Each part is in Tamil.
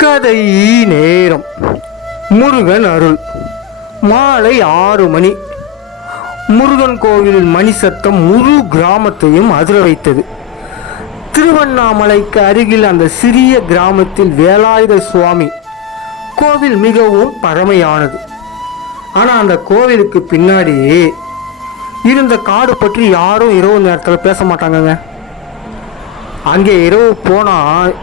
கதை நேரம். முருகன் அருள். மாலை 6 மணி. முருகன் கோவிலில் மணி சத்தம் முழு கிராமத்தையும் அதிர வைத்தது. திருவண்ணாமலைக்கு அருகில் அந்த சிறிய கிராமத்தில் வேலாயுத சுவாமி கோவில் மிகவும் பழமையானது. ஆனால் அந்த கோவிலுக்கு பின்னாடி இருந்த காடு பற்றி யாரும் இரவு நேரத்தில் பேச மாட்டாங்கங்க. அங்கே இரவு போனால்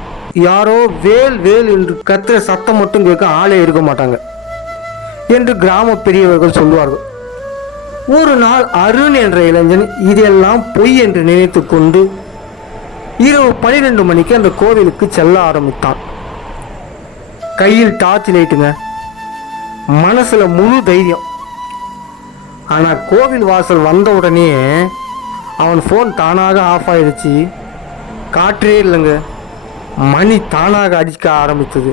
யாரோ வேல் வேல் என்று கத்துற சத்தம் மட்டும் கேட்க ஆளே இருக்க மாட்டாங்க என்று கிராம பெரியவர்கள் சொல்வார்கள். ஒரு நாள் அருண் என்ற இளைஞன் இதெல்லாம் பொய் என்று நினைத்து கொண்டு இரவு 12 மணிக்கு அந்த கோவிலுக்கு செல்ல ஆரம்பித்தான். கையில் டார்ச் லைட்டுங்க, மனசுல முழு தைரியம். ஆனா கோவில் வாசல் வந்த உடனே அவன் போன் தானாக ஆஃப் ஆயிடுச்சு. காற்றே இல்லைங்க. மணி தானாக அடிக்க ஆரம்பித்தது.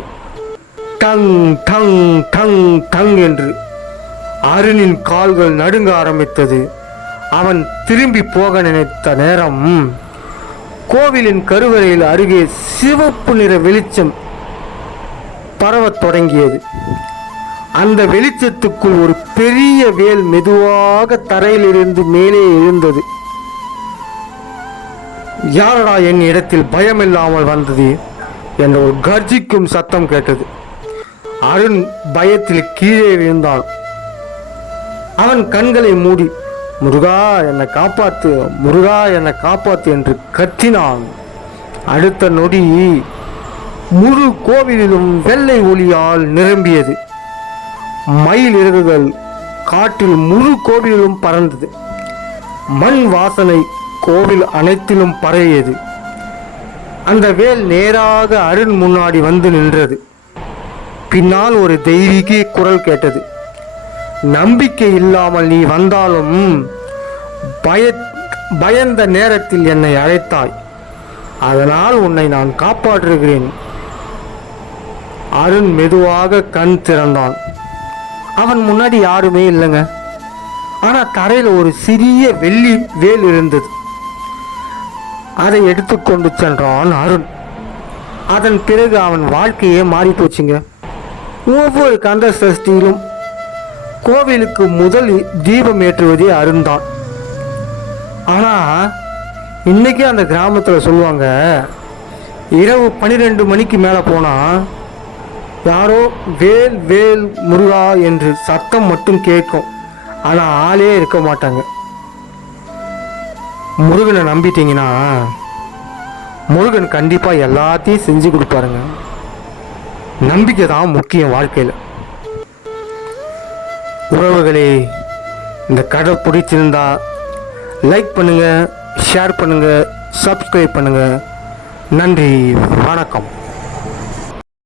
டங் டங் டங் டங் என்று அருணின் கால்கள் நடுங்க ஆரம்பித்தது. அவன் திரும்பி போக நினைத்த நேரம் கோவிலின் கருவறையில் அருகே சிவப்பு நிற வெளிச்சம் பரவத் தொடங்கியது. அந்த வெளிச்சத்துக்குள் ஒரு பெரிய வேல் மெதுவாக தரையிலிருந்து மேலே எழுந்தது. யாரடா என் இடத்தில் பயமில்லாமல் வந்தது என்ற ஒரு கர்ஜிக்கும் சத்தம் கேட்டது. அருண் பயத்தில் கீழே விழுந்தான். அவன் கண்களை மூடி முருகா என்னை காப்பாத்து, முருகா என்னை காப்பாத்து என்று கத்தினான். அடுத்த நொடி முழு கோவிலிலும் வெள்ளை ஒளியால் நிரம்பியது. மயில் இறகுகள் காற்றில் முழு கோவிலிலும் பறந்தது. மண் வாசனை கோவில் அனைத்திலும் பரவியது. அந்த வேல் நேராக அருண் முன்னாடி வந்து நின்றது. பின்னால் ஒரு தெய்வீக குரல் கேட்டது. நம்பிக்கை இல்லாமல் நீ வந்தாலும் பயந்த நேரத்தில் என்னை அழைத்தாய், அதனால் உன்னை நான் காப்பாற்றுகிறேன். அருண் மெதுவாக கண் திறந்தான். அவன் முன்னாடி யாருமே இல்லைங்க. ஆனா தரையில் ஒரு சிறிய வெள்ளி வேல் இருந்தது. அதை எடுத்துக்கொண்டு சென்றான் அருண். அதன் பிறகு அவன் வாழ்க்கையே மாறி போச்சுங்க. ஒவ்வொரு கந்த சஷ்டியிலும் கோவிலுக்கு முதல் தீபம் ஏற்றுவதே அருண் தான். ஆனா இன்னைக்கு அந்த கிராமத்தில் சொல்லுவாங்க, இரவு 12 மணிக்கு மேலே போனா யாரோ வேல் வேல் முருகா என்று சத்தம் மட்டும் கேட்கும். ஆனா ஆளே இருக்க மாட்டாங்க. முருகனை நம்பிட்டீங்கன்னா முருகன் கண்டிப்பா எல்லாத்தையும் செஞ்சு கொடுப்பாருங்க. நம்பிக்கை தான் முக்கியம் வாழ்க்கையில். உறவுகளே, இந்த கதை பிடிச்சிருந்தா லைக் பண்ணுங்க, ஷேர் பண்ணுங்க, சப்ஸ்கிரைப் பண்ணுங்க. நன்றி, வணக்கம்.